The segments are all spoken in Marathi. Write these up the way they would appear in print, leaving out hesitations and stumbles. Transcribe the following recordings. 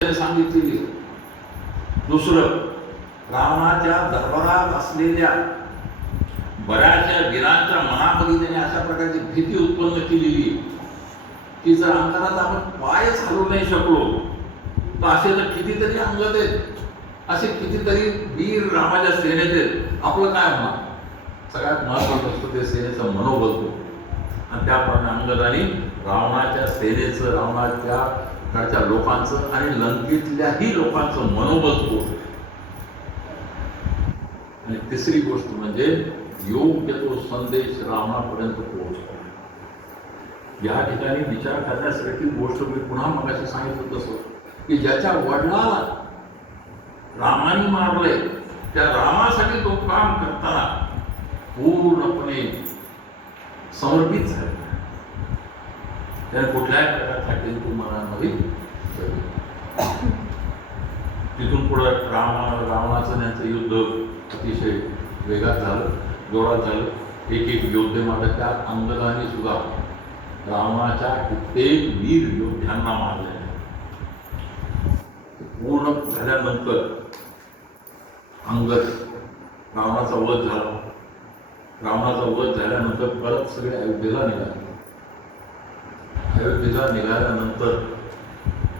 सांगितलेली. दुसरं, रावणाच्या दरबारात असलेल्या बऱ्याचशा वीरांच्या मनामध्ये त्याने अशा प्रकारची भीती उत्पन्न केलेली की जर अंगात आपण पायच हलवू नाही शकलो तर असे तर कितीतरी अंगद आहेत, असे कितीतरी वीर रामाच्या सेनेत आहेत, आपलं काय होणार? सगळ्यात महत्वाचं असतं ते सेनेचं मनोबल होतं. आणि त्याप्रमाणे अंगदाने रावणाच्या सेनेचं, रावणाच्या कडच्या लोकांचं आणि लंकेतल्याही लोकांचं मनोबल होतं. आणि तिसरी गोष्ट म्हणजे योग्य तो संदेश रावणापर्यंत पोहोचतो. या ठिकाणी विचार करण्यासाठी गोष्ट मी पुन्हा मगाशी सांगितलं तसं की ज्याच्या वडिलाला रामाने मारले त्या रामासाठी तो काम करताना पूर्णपणे समर्पित झाले. त्याने कुठल्याही प्रकारचा किंतु मनामध्ये तिथून पुढे रावणाचं त्यांचं युद्ध अतिशय वेगात झालं, जोरात झालं. एक एक योद्धे मारले. त्या अंगदाने सुद्धा रावणाच्या कित्येक वीर योद्ध्यांना मारले. पूर्ण झाल्यानंतर अंगद रावणाचा वध झाला. रावणाचा वध झाल्यानंतर परत सगळे अयोध्येला निघाले. अयोध्येला निघाल्यानंतर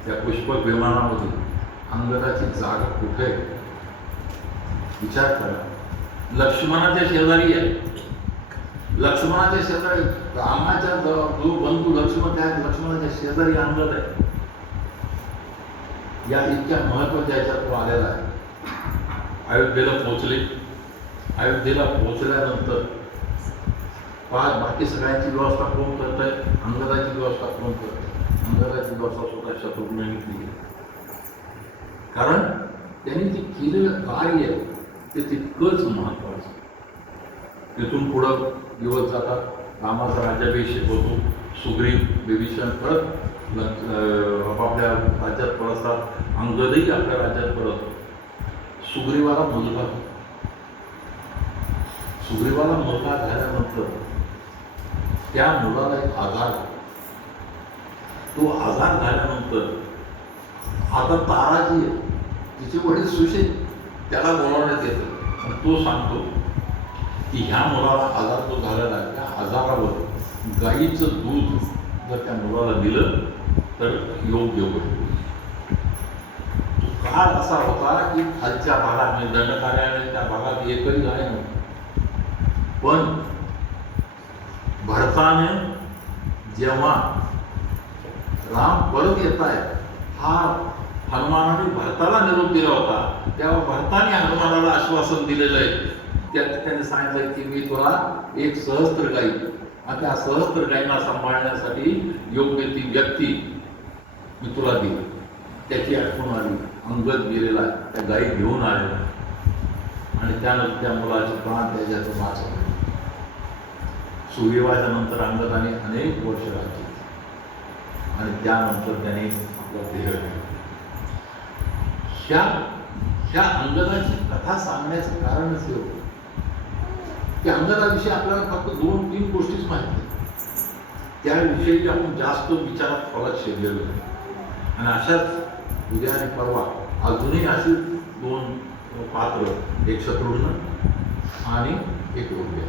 त्या पुष्पक विमानामध्ये अंगदाची जागा कुठे आहे विचार करा. लक्ष्मणाच्या शेजारी आहे. लक्ष्मणाच्या शेजारी रामाच्या जो बंधू लक्ष्मण, त्या लक्ष्मणाच्या शेजारी अंगद आहे. या इतक्या महत्वाच्या याच्यात तो आलेला आहे. अयोध्येला पोहोचले. अयोध्येला पोहोचल्यानंतर बाकी सगळ्यांची व्यवस्था कोण करत आहे? अंगदाची व्यवस्था कोण करत आहे? अंगदाची व्यवस्था स्वतः शत्रुघ्नाने केली. कारण त्यांनी जे केलेलं कार्य आहे ते तितकंच महत्वाचं. तिथून पुढं दिवस जातात. रामाचा राज्याभिषेक होतो. सुग्रीव विभीषण परत आपापल्या राज्यात परततात. अंगदही आपल्या राज्यात परत. सुग्रीवाला मुलगा झाल्यानंतर त्या मुलाला एक आजार. तो आजार झाल्यानंतर आता ताराजी आहे, तिचे वडील सुशेष, त्याला बोलावण्यात येतं. आणि तो सांगतो की ह्या मुलाला आजार जो झालेला आहे त्या आजारावर गाईचं दूध जर त्या मुलाला दिलं तर योग्य होईल. काळ असा होता की खालच्या भागात म्हणजे दंडकारण्याने त्या भागात एकही गाय नव्हती. पण भरताने जेव्हा राम परत येत आहे हा हनुमानाने भरताला निरोप दिला होता, तेव्हा भरताने हनुमानाला आश्वासन दिलेलं आहे. त्यात त्याने सांगितलं की मी तुला एक सहस्त्र गाई आणि त्या सहस्त्र गायींना सांभाळण्यासाठी योग्य ती व्यक्ती मी तुला दिली. त्याची आठवण आली. अंगद गेलेला त्या गायी घेऊन आलेला आणि त्यानंतर त्या मुलाचे प्राण त्याच्यातून वाचवले. सुग्रीवाच्या नंतर अंगदाने अनेक वर्ष राज्य आणि त्यानंतर त्याने आपला देह दिला. ह्या अंगदाची कथा सांगण्याचं कारणच हे होतं की अंगदाविषयी आपल्याला फक्त 2-3 गोष्टीच माहिती, त्याविषयी आपण जास्त विचारात खोलात शिरलेलो नाही. आणि अशाच उद्या आणि परवा अजूनही अशी 2 पात्र, एक शत्रुघ्न आणि एक योग्य,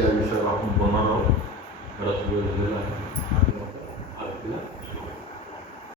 या विषयावर आपण बोलणार आहोत. परत वेळ झालेला आहे.